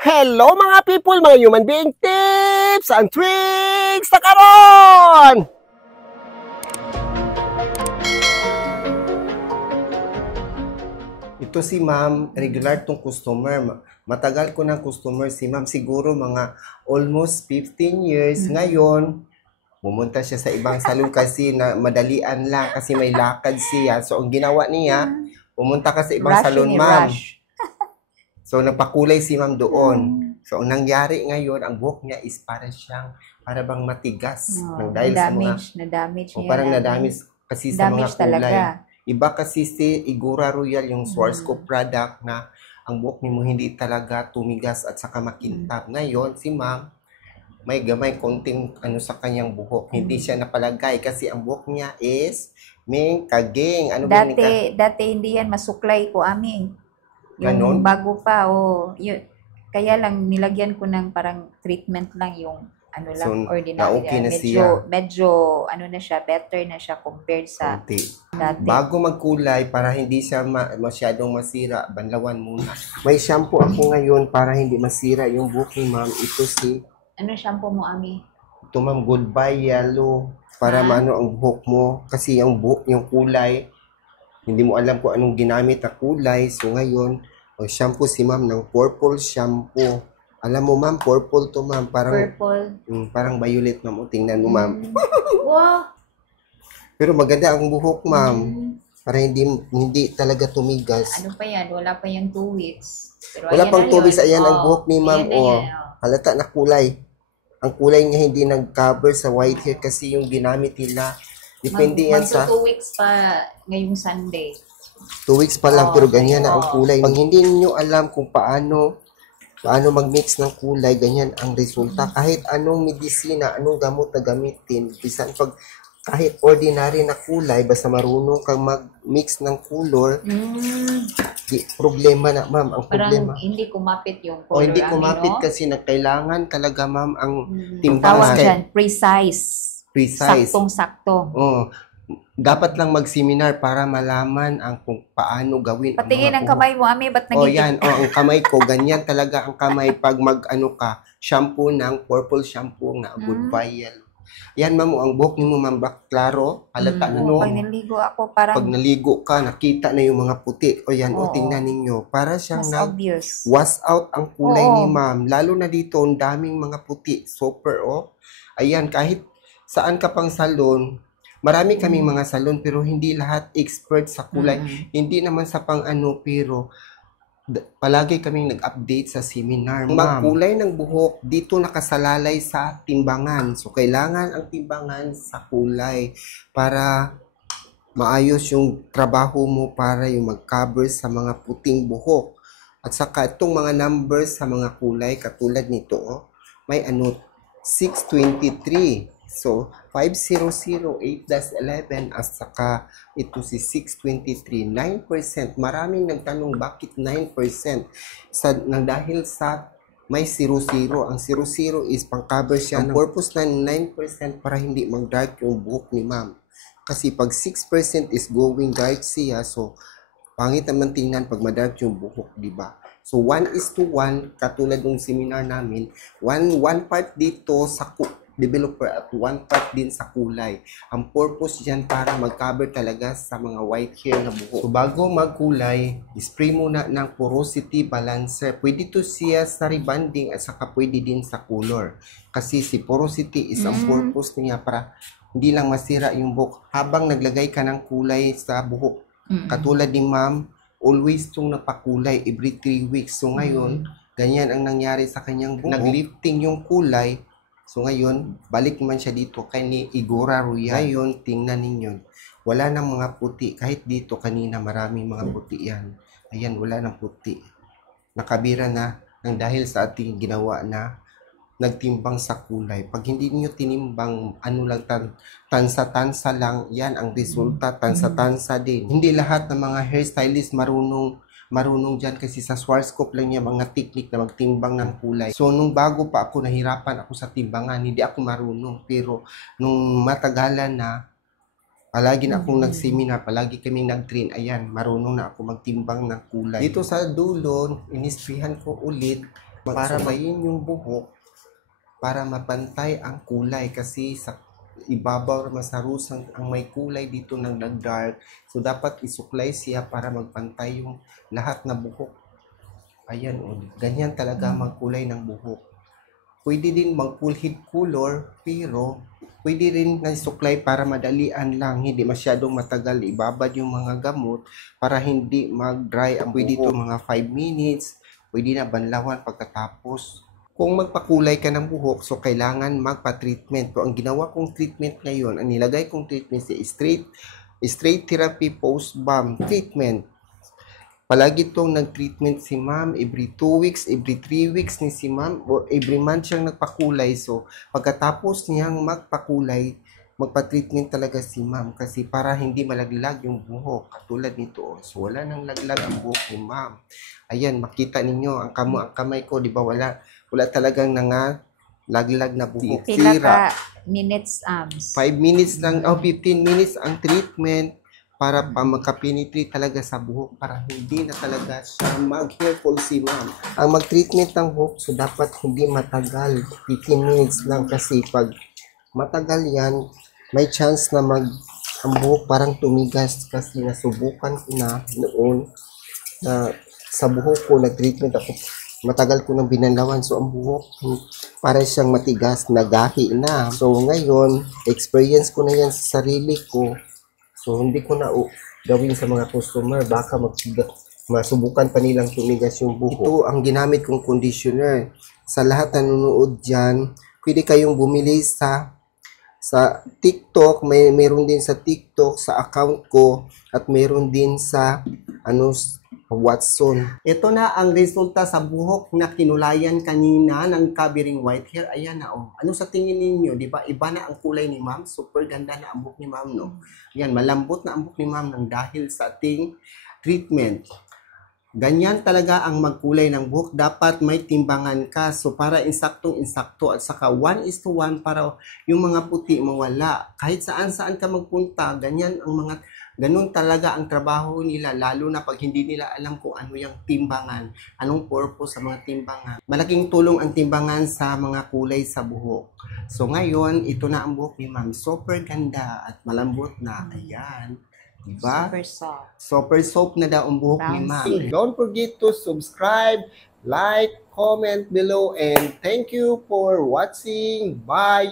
Hello mga people, mga human being tips and tricks na karon! Ito si ma'am, regular tong customer. Matagal ko ng customer si ma'am, siguro mga almost 15 years. Ngayon, pumunta siya sa ibang salon kasi na madalian lang kasi may lakad siya. So ang ginawa niya, pumunta ka sa ibang salon ma'am. So, nagpakulay si ma'am doon. So, ang nangyari ngayon, ang buhok niya is para bang matigas. Dahil sa mga, na-damage niya. Parang na-damage kasi sa mga kulay. Talaga. Iba kasi si Igora Royal, yung Schwarzkopf product na ang buhok mo hindi talaga tumigas at saka makintab. Ngayon, si ma'am, may gamay konting sa kanyang buhok. Hindi siya napalagay kasi ang buhok niya is may kaging. Dati hindi yan masuklay ko aming. Ganon? Yung bago pa, yun. Kaya lang, nilagyan ko ng parang treatment lang yung ordinary. Okay na siya. Medyo, na siya, better na siya compared sa dati. Bago magkulay, para hindi siya masyadong masira, banlawan muna. May shampoo ako ngayon para hindi masira yung buhok ni ma'am. Ito si... Ano shampoo mo, Ami? Ito ma'am, Goodbye Yellow. Para maano ang buhok mo. Kasi yung buhok, yung kulay, hindi mo alam kung anong ginamit na kulay. So ngayon, ang shampoo si ma'am ng purple shampoo. Alam mo ma'am, purple to ma'am. Purple? Parang violet ma'am. Tingnan mo ma'am. Wow! Pero maganda ang buhok ma'am. Para hindi talaga tumigas. Ano pa yan? Wala pa yung 2 weeks. Pero wala pang 2 weeks. Ayan ang buhok ni ma'am. Halata na kulay. Ang kulay niya hindi nag-cover sa white hair kasi yung ginamit nila. Depende yan sa... 2 weeks pa ngayong Sunday. 2 weeks pa lang, pero ganyan na ang kulay. Pag hindi niyo alam kung paano mag-mix ng kulay, ganyan ang resulta. Kahit anong medisina, anong gamot na gamitin, bisan pag kahit ordinary na kulay, basta marunong kang mag-mix ng color, problema na, ma'am. Ang problema. Parang hindi kumapit yung color. Hindi kumapit kasi kailangan talaga, ma'am, ang timbangan. Tawag dyan, precise. Saktong-sakto. Dapat lang mag-seminar para malaman kung paano gawin. Patingin ang kamay mo, Ami, ba't nagiging? Yan. Ang kamay ko, ganyan talaga ang kamay pag shampoo ng purple shampoo nga, Goodbye Yellow. Yan, ma'am, ang buhok ni mo, ma'am, klaro, halata na no. Pag naligo ako, parang... Pag naligo ka, nakita na yung mga puti. Yan, tingnan ninyo. Para siyang wash out ang kulay ni ma'am. Lalo na dito, ang daming mga puti. Super, Ayan, kahit saan ka pang salon, marami kaming mga salon pero hindi lahat expert sa kulay. Hindi naman sa pero palagi kaming nag-update sa seminar. Magkulay ng buhok, dito nakasalalay sa timbangan. So, kailangan ang timbangan sa kulay para maayos yung trabaho mo para yung mag-cover sa mga puting buhok. At saka itong mga numbers sa mga kulay, katulad nito, may 623. So, 5008-11 at saka ito si 623, 9%. Maraming nagtanong bakit 9%? Dahil sa may 00. Ang 00 is pang-cover siya. Ang purpose na 9% para hindi mag-dark yung buhok ni ma'am. Kasi pag 6% is going dark siya, so pangit naman tingnan pag madark yung buhok, di ba? So 1:1, katulad ng seminar namin, 1/5 dito sa developer at 1/5 din sa kulay. Ang purpose dyan para mag-cover talaga sa mga white hair na buhok. So bago magkulay, spray muna ng porosity balancer. Pwede to siya sa rebonding at saka pwede din sa color. Kasi si porosity is ang purpose niya para hindi lang masira yung buhok habang naglagay ka ng kulay sa buhok. Katulad ni ma'am, always itong napakulay every 3 weeks. So ngayon, ganyan ang nangyari sa kanyang buhok. Naglifting yung kulay. So ngayon, balik naman siya dito kay ni Igora Royal. Ngayon, tingnan ninyo. Wala nang mga puti. Kahit dito kanina maraming mga puti yan. Ayan, wala nang puti. Nakabira na ng dahil sa ating ginawa na nagtimbang sa kulay. Pag hindi niyo tinimbang, tansa-tansa lang, yan ang resulta, tansa-tansa din. Hindi lahat ng mga hairstylist marunong dyan kasi sa Schwarzkopf lang niya mga technique na magtimbang ng kulay. So, nung bago pa ako, nahirapan ako sa timbangan, hindi ako marunong. Pero, nung matagalan na, palagi na akong nag-seminar, palagi kaming nag-train, ayan, marunong na ako magtimbang ng kulay. Dito sa dulo, inisprihan ko ulit Magsubayin yung buhok para mapantay ang kulay kasi sa ibabaw masarusang ang may kulay dito ng nag-dark. So, dapat isuklay siya para magpantay yung lahat na buhok. Ayan, ganyan talaga magkulay ng buhok. Pwede din mag-full head color, pero pwede rin na isuklay para madalian lang, hindi masyadong matagal. Ibabad yung mga gamot para hindi mag-dry ang buhok. Pwede ito mga 5 minutes, pwede na banlawan pagkatapos. Kung magpakulay ka ng buhok, so kailangan magpa-treatment. So, ang ginawa kong treatment ngayon, ang nilagay kong treatment si straight therapy post-balm treatment. Palagi itong nag-treatment si ma'am, every 2 weeks, every 3 weeks ni si ma'am, or every month siyang nagpakulay. So, pagkatapos niyang magpakulay, magpa-treatment talaga si ma'am kasi para hindi malaglag yung buhok. Katulad nito, so wala nang laglag ang buhok ni ma'am. Ayan, makita ninyo, ang kamay ko, di ba, wala talagang laglag na buhok. Pila ka minutes, 5 minutes lang, 15 minutes ang treatment para magka-penetrate talaga sa buhok para hindi na talaga siya mag-hair fall si ma'am. Ang mag-treatment ng buhok, so dapat hindi matagal, 15 minutes lang kasi pag matagal yan, may chance na ang buhok parang tumigas kasi nasubukan ko na noon na sa buhok ko, nag-treatment ako, matagal ko nang binanlawan, so ang buhok para siyang matigas, nagahi na. So ngayon, experience ko na yan sa sarili ko, so hindi ko na gawin sa mga customer, baka masubukan pa nilang tumigas yung buhok. Ito ang ginamit kong conditioner. Sa lahat na nanonood dyan, pwede kayong bumili sa TikTok, mayroon din sa TikTok sa account ko at mayroon din sa Watson. Ito na ang resulta sa buhok na kinulayan kanina ng covering white hair. Ayan na, oh. Ano sa tingin ninyo? Di ba iba na ang kulay ni ma'am? Super ganda na ang buhok ni ma'am, no? Ayan, malambot na ang buhok ni ma'am nang dahil sa ating treatment. Ganyan talaga ang magkulay ng buhok. Dapat may timbangan ka. So, para insaktong-insakto at saka 1:1 para yung mga puti mawala. Kahit saan-saan ka magpunta, ganun talaga ang trabaho nila. Lalo na pag hindi nila alam kung ano yung timbangan. Anong purpose sa mga timbangan. Malaking tulong ang timbangan sa mga kulay sa buhok. So, ngayon, ito na ang buhok ni ma'am. Super ganda at malambot na. Ayan. Diba? super soft. Super soft na daw ang buhok ni ma'am. Bouncy. Don't forget to subscribe, like, comment below, and thank you for watching. Bye!